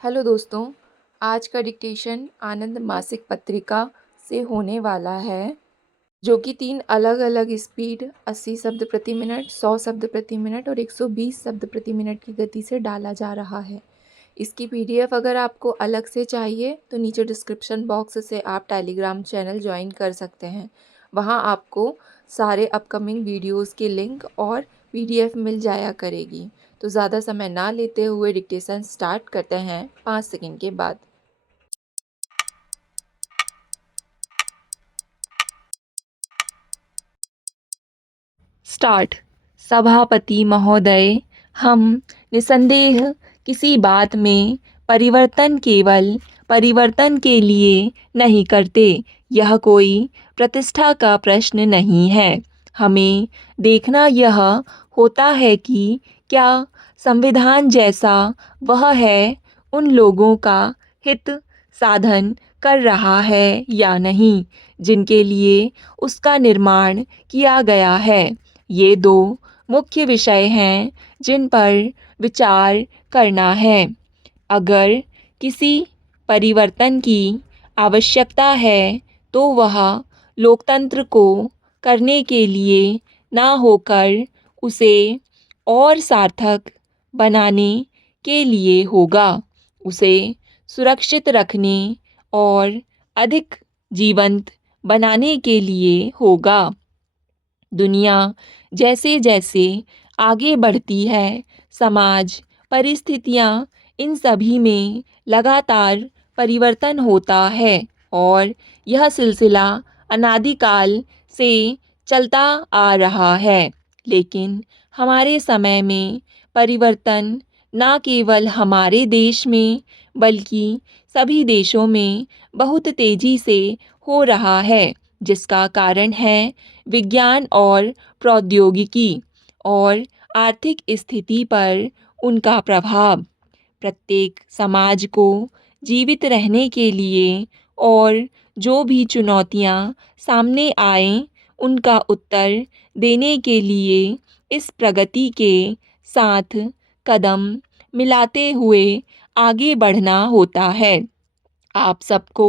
Hello दोस्तों, आज का डिक्टेशन आनंद मासिक पत्रिका से होने वाला है, जो कि 3 अलग-अलग स्पीड 80 शब्द प्रति मिनट, 100 शब्द प्रति मिनट और 120 शब्द प्रति मिनट की गति से डाला जा रहा है। इसकी पीडीएफ अगर आपको अलग से चाहिए तो नीचे डिस्क्रिप्शन बॉक्स से आप टेलीग्राम चैनल ज्वाइन कर सकते हैं। वहाँ आपको सारे अपकमिंग वीडियोज़ के लिंक और पीडीएफ मिल जाया करेगी। तो ज़्यादा समय ना लेते हुए डिक्टेशन स्टार्ट करते हैं 5 सेकंड के बाद। स्टार्ट। सभापति महोदय, हम निसंदेह किसी बात में परिवर्तन केवल परिवर्तन के लिए नहीं करते। यह कोई प्रतिष्ठा का प्रश्न नहीं है। हमें देखना यह होता है कि क्या संविधान जैसा वह है उन लोगों का हित साधन कर रहा है या नहीं, जिनके लिए उसका निर्माण किया गया है। ये दो मुख्य विषय हैं जिन पर विचार करना है। अगर किसी परिवर्तन की आवश्यकता है तो वह लोकतंत्र को करने के लिए ना होकर उसे और सार्थक बनाने के लिए होगा। उसे सुरक्षित रखने और अधिक जीवंत बनाने के लिए होगा। दुनिया जैसे जैसे आगे बढ़ती है, समाज, परिस्थितियाँ, इन सभी में लगातार परिवर्तन होता है और यह सिलसिला अनादिकाल से चलता आ रहा है। लेकिन हमारे समय में परिवर्तन न केवल हमारे देश में बल्कि सभी देशों में बहुत तेज़ी से हो रहा है, जिसका कारण है विज्ञान और प्रौद्योगिकी और आर्थिक स्थिति पर उनका प्रभाव। प्रत्येक समाज को जीवित रहने के लिए और जो भी चुनौतियाँ सामने आएं, उनका उत्तर देने के लिए इस प्रगति के साथ कदम मिलाते हुए आगे बढ़ना होता है। आप सबको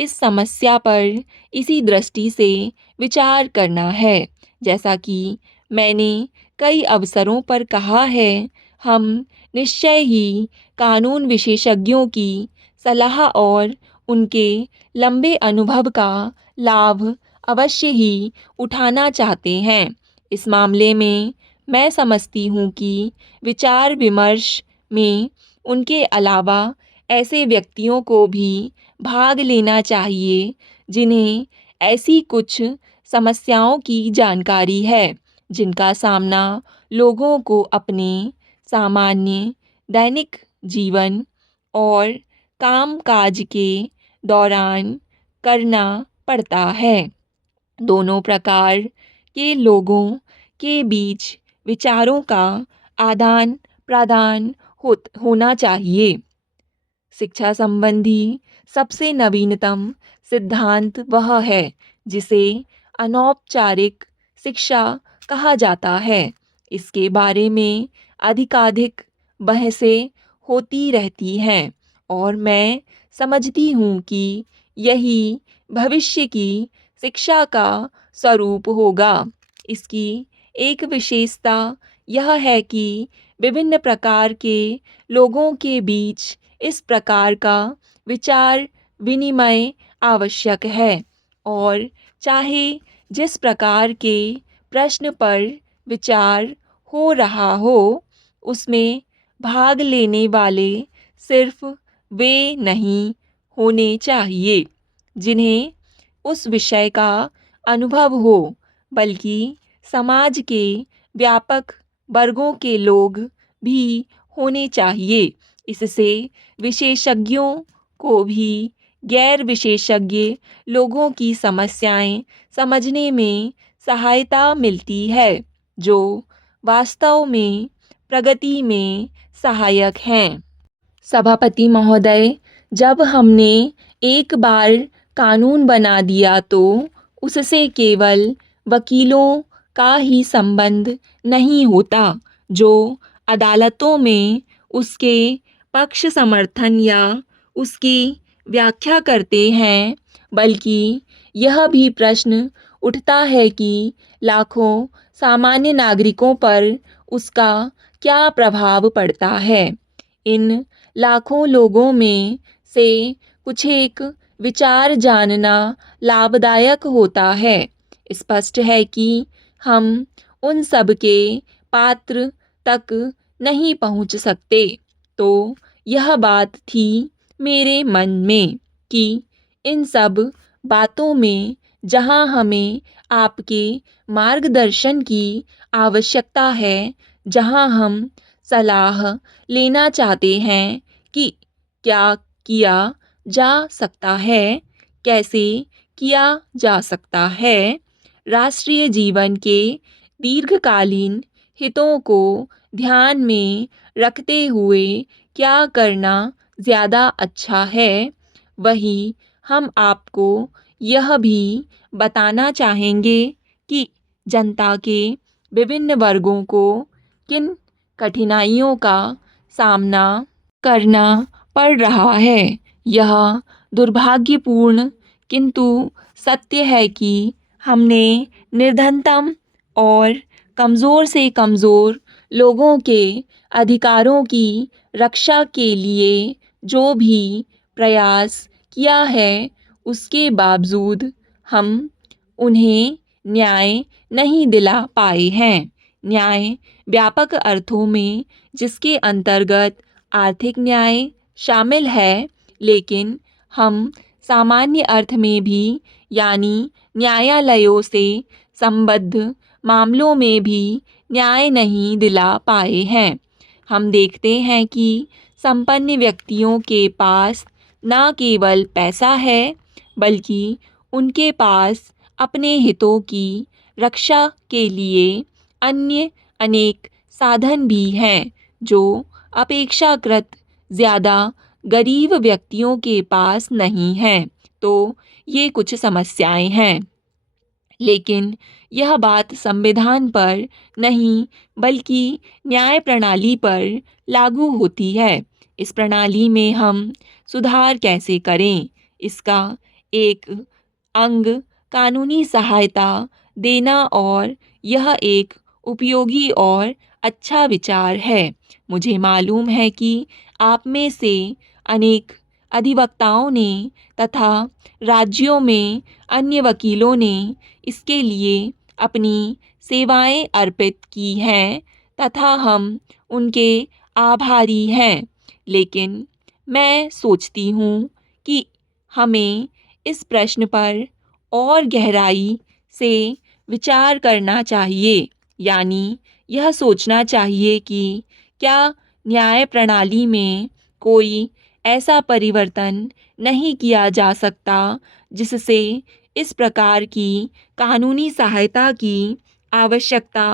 इस समस्या पर इसी दृष्टि से विचार करना है। जैसा कि मैंने कई अवसरों पर कहा है, हम निश्चय ही कानून विशेषज्ञों की सलाह और उनके लंबे अनुभव का लाभ अवश्य ही उठाना चाहते हैं। इस मामले में मैं समझती हूँ कि विचार विमर्श में उनके अलावा ऐसे व्यक्तियों को भी भाग लेना चाहिए जिन्हें ऐसी कुछ समस्याओं की जानकारी है जिनका सामना लोगों को अपने सामान्य दैनिक जीवन और कामकाज के दौरान करना पड़ता है। दोनों प्रकार के लोगों के बीच विचारों का आदान प्रदान होना चाहिए। शिक्षा संबंधी सबसे नवीनतम सिद्धांत वह है जिसे अनौपचारिक शिक्षा कहा जाता है। इसके बारे में अधिकाधिक बहसें होती रहती हैं और मैं समझती हूँ कि यही भविष्य की शिक्षा का स्वरूप होगा। इसकी एक विशेषता यह है कि विभिन्न प्रकार के लोगों के बीच इस प्रकार का विचार विनिमय आवश्यक है और चाहे जिस प्रकार के प्रश्न पर विचार हो रहा हो, उसमें भाग लेने वाले सिर्फ वे नहीं होने चाहिए जिन्हें उस विषय का अनुभव हो, बल्कि समाज के व्यापक वर्गों के लोग भी होने चाहिए। इससे विशेषज्ञों को भी गैर विशेषज्ञ लोगों की समस्याएं समझने में सहायता मिलती है, जो वास्तव में प्रगति में सहायक हैं। सभापति महोदय, जब हमने एक बार कानून बना दिया तो उससे केवल वकीलों का ही संबंध नहीं होता। जो अदालतों में उसके पक्ष समर्थन या उसकी व्याख्या करते हैं, बल्कि यह भी प्रश्न उठता है कि लाखों सामान्य नागरिकों पर उसका क्या प्रभाव पड़ता है। इन लाखों लोगों में से कुछ एक विचार जानना लाभदायक होता है। स्पष्ट है कि हम उन सब के पात्र तक नहीं पहुंच सकते। तो यह बात थी मेरे मन में कि इन सब बातों में जहां हमें आपके मार्गदर्शन की आवश्यकता है, जहां हम सलाह लेना चाहते हैं कि क्या किया जा सकता है, कैसे किया जा सकता है, राष्ट्रीय जीवन के दीर्घकालीन हितों को ध्यान में रखते हुए क्या करना ज़्यादा अच्छा है, वही हम आपको यह भी बताना चाहेंगे कि जनता के विभिन्न वर्गों को किन कठिनाइयों का सामना करना पड़ रहा है। यह दुर्भाग्यपूर्ण किंतु सत्य है कि हमने निर्धनतम और कमज़ोर से कमज़ोर लोगों के अधिकारों की रक्षा के लिए जो भी प्रयास किया है, उसके बावजूद हम उन्हें न्याय नहीं दिला पाए हैं। न्याय व्यापक अर्थों में, जिसके अंतर्गत आर्थिक न्याय शामिल है, लेकिन हम सामान्य अर्थ में भी, यानी न्यायालयों से संबद्ध मामलों में भी न्याय नहीं दिला पाए हैं। हम देखते हैं कि संपन्न व्यक्तियों के पास न केवल पैसा है, बल्कि उनके पास अपने हितों की रक्षा के लिए अन्य अनेक साधन भी हैं, जो अपेक्षाकृत ज़्यादा गरीब व्यक्तियों के पास नहीं हैं। तो ये कुछ समस्याएं हैं, लेकिन यह बात संविधान पर नहीं, बल्कि न्याय प्रणाली पर लागू होती है। इस प्रणाली में हम सुधार कैसे करें, इसका एक अंग कानूनी सहायता देना, और यह एक उपयोगी और अच्छा विचार है। मुझे मालूम है कि आप में से अनेक अधिवक्ताओं ने तथा राज्यों में अन्य वकीलों ने इसके लिए अपनी सेवाएं अर्पित की हैं, तथा हम उनके आभारी हैं। लेकिन मैं सोचती हूँ कि हमें इस प्रश्न पर और गहराई से विचार करना चाहिए, यानी यह सोचना चाहिए कि क्या न्याय प्रणाली में कोई ऐसा परिवर्तन नहीं किया जा सकता जिससे इस प्रकार की कानूनी सहायता की आवश्यकता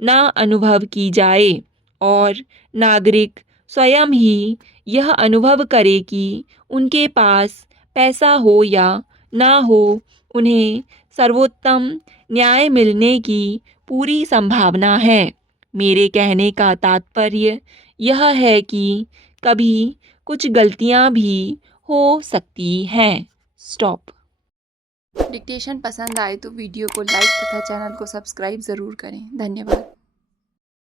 न अनुभव की जाए, और नागरिक स्वयं ही यह अनुभव करे कि उनके पास पैसा हो या ना हो, उन्हें सर्वोत्तम न्याय मिलने की पूरी संभावना है। मेरे कहने का तात्पर्य यह है कि कभी कुछ गलतियां भी हो सकती हैं। स्टॉप। डिक्टेशन पसंद आए तो वीडियो को लाइक तथा चैनल को सब्सक्राइब ज़रूर करें। धन्यवाद।